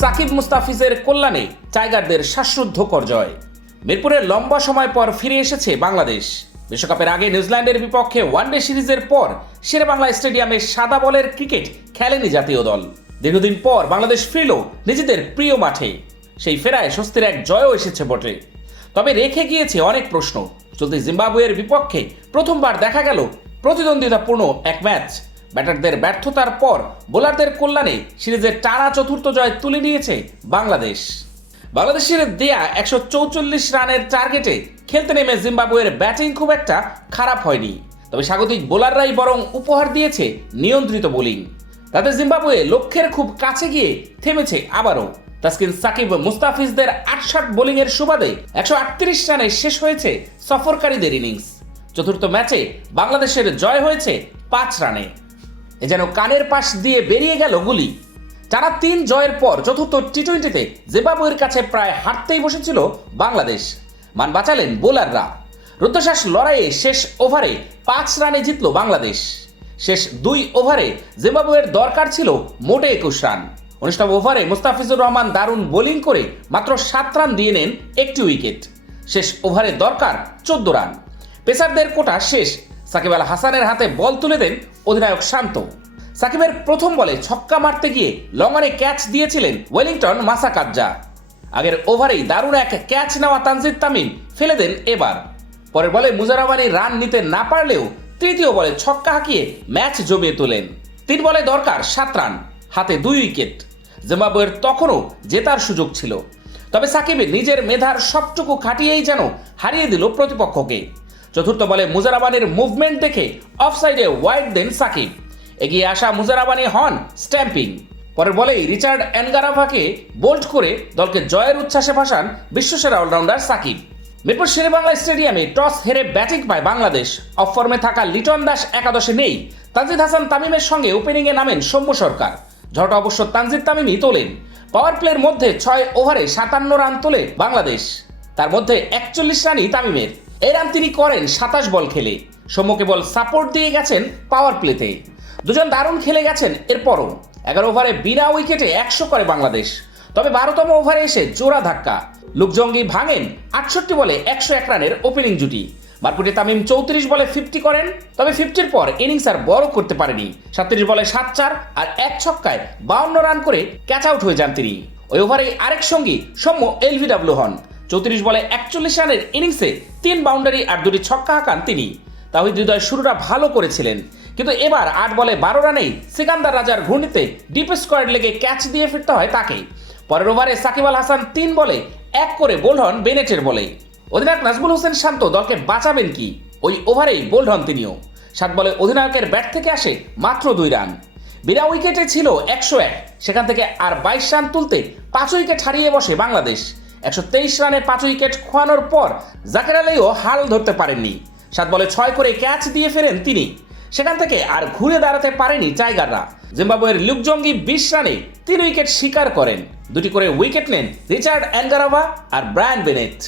সাকিব মুস্তাফিজের কল্যাণে টাইগারদের শ্বাসরুদ্ধকর জয়। মিরপুরে লম্বা সময় পর ফিরে এসেছে বাংলাদেশ। বিশ্বকাপের আগে নিউজিল্যান্ডের বিপক্ষে ওয়ানডে সিরিজের পর শেরেবাংলা স্টেডিয়ামে সাদা বলের ক্রিকেট খেলেনি জাতীয় দল। দীর্ঘদিন পর বাংলাদেশ ফিরল নিজেদের প্রিয় মাঠে। সেই ফেরায় স্বস্তির এক জয়ও এসেছে বটে, তবে রেখে গিয়েছে অনেক প্রশ্ন। চলতি জিম্বাবুয়ের বিপক্ষে প্রথমবার দেখা গেল প্রতিদ্বন্দ্বিতাপূর্ণ এক ম্যাচ। ব্যাটারদের ব্যর্থতার পর বোলারদের কল্যাণে সিরিজের টানা চতুর্থ জয় তুলে নিয়েছে বাংলাদেশের দেয়া 144 রানের টার্গেটে খেলতে নেমে জিম্বাবুয়ের ব্যাটিং খুব একটা খারাপ হয়নি, তবে স্বাগতিক বোলাররাই বরং উপহার দিয়েছে নিয়ন্ত্রিত বোলিং। তাদের জিম্বাবুয়ে লক্ষ্যের খুব কাছে গিয়ে থেমেছে আবারও। তাসকিন, সাকিব, মুস্তাফিজদের 68 বোলিংয়ের সুবাদে 138 রানে শেষ হয়েছে সফরকারীদের ইনিংস। চতুর্থ ম্যাচে বাংলাদেশের জয় হয়েছে 5 রানে। এ যেন কানের পাশ দিয়ে বেরিয়ে গেল গুলি। টানা 3 জয়ের পর চতুর্থ টি-20তে জিম্বাবুয়ের কাছে প্রায় হারতেই বসেছিল বাংলাদেশ। মান বাঁচালেন বোলাররা। রুদ্ধশ্বাস লড়াইয়ে শেষ ওভারে 5 রানে জিতল বাংলাদেশ। শেষ 2 ওভারে জিম্বাবুয়ের দরকার ছিল মোটে 21 রান। 19 ওভারে মুস্তাফিজুর রহমান দারুণ বোলিং করে মাত্র 7 রান দিয়ে নেন একটি উইকেট। শেষ ওভারে দরকার 14 রান। পেসারদের কোটা শেষ। সাকিব আল হাসানের হাতে বল তুলে দেন অধিনায়ক শান্ত। সাকিবের প্রথম বলে ছক্কা মারতে গিয়ে লঙ্গনে ক্যাচ দিয়েছিলেন ওয়েলিংটন মাসাকাজ্জা। আগের ওভারেই দারুণ এক ক্যাচ নেওয়া তানজিদ তামিম ফেলে দেন এবার। পরের বলে মুজারাবানি রান নিতে না পারলেও তৃতীয় বলে ছক্কা হাঁকিয়ে ম্যাচ জমিয়ে তোলেন। 3 বলে দরকার 7 রান, হাতে 2 উইকেট। জিম্বাবুয়ের তখনও জেতার সুযোগ ছিল, তবে সাকিব নিজের মেধার সবটুকু খাটিয়েই যেন হারিয়ে দিল প্রতিপক্ষকে। চতুর্থ বলে মুজারাবানির মুভমেন্ট দেখে অফসাইডে ওয়াইড দেন সাকিব। এগিয়ে আসা মুজারাবানি হন স্ট্যাম্পিং। পরের বলেই রিচার্ড এনগারাভাকে বোল্ড করে দলকে জয়ের উচ্ছ্বাসে ভাসান বিশ্বসেরা অলরাউন্ডার সাকিব। মিরপুর শেরেবাংলা স্টেডিয়ামে টস হেরে ব্যাটিং পায় বাংলাদেশ। অফ ফর্মে থাকা লিটন দাস একাদশে নেই। তানজিদ হাসান তামিমের সঙ্গে ওপেনিংয়ে নামেন সৌম্য সরকার। ঝড়টা অবশ্য তানজিদ তামিমই তোলেন। পাওয়ার প্লের মধ্যে 6 ওভারে 57 রান তোলে বাংলাদেশ, তার মধ্যে 41 রানই তামিমের। এই রান তিনি করেন 27 বল খেলে। সৌম্য কেবল সাপোর্ট দিয়ে গেছেন পাওয়ার প্লেতে। দুজন দারুণ খেলে গেছেন। এরপরও 11 ওভারে বিনা উইকেটে 100 করে বাংলাদেশ, তবে 12তম ওভারে এসে জোড়া ধাক্কা। লুকজঙ্গি ভাঙেন 68 বলে 101 রানের ওপেনিং জুটি। মারকুটে তামিম 34 বলে 50 করেন, তবে 50-র পর ইনিংস আর বড় করতে পারেনি। 37 বলে 7-4 আর 1 ছক্কায় 52 রান করে ক্যাচ আউট হয়ে যান তিনি। ওই ওভারে আরেক সঙ্গী সৌম্য এলবিডব্লিউ হন। 34 বলে 41 রানের ইনিংসে 3 বাউন্ডারি আর 2টি ছক্কা হাঁকান তিনি। তাহিদ হৃদয় শুরুটা ভালো করেছিলেন, কিন্তু এবার 8 বলে 12 রানেই সিকান্দার রাজার ঘূর্ণিতে ডিপ স্কোয়াড লেগে ক্যাচ দিয়ে ফিরতে হয় তাকে। পরের ওভারে সাকিব আল হাসান 3 বলে 1 করে বোল্ড হন বেনেটের বলে। অধিনায়ক নাজমুল হোসেন শান্ত দলকে বাঁচাবেন কি? ওই ওভারেই বোল্ড হন তিনিও। 7 বলে অধিনায়কের ব্যাট থেকে আসে মাত্র 2 রান। বিনা উইকেটে ছিল 101, সেখান থেকে আর 22 রান তুলতে 5 উইকেট হারিয়ে বসে বাংলাদেশ। 123 রানে 5 উইকেট খোয়ানোর পর জাকের আলীও হাল ধরতে পারেননি। 7 বলে 6 করে ক্যাচ দিয়ে ফেরেন তিনি। সেখান থেকে আর ঘুরে দাঁড়াতে পারেনি টাইগাররা। জিম্বাবুয়ের লুকজঙ্গি 20 রানে 3 উইকেট শিকার করেন। 2টি করে উইকেট নেন রিচার্ড এনগারাভা আর ব্রায়ান বেনেট।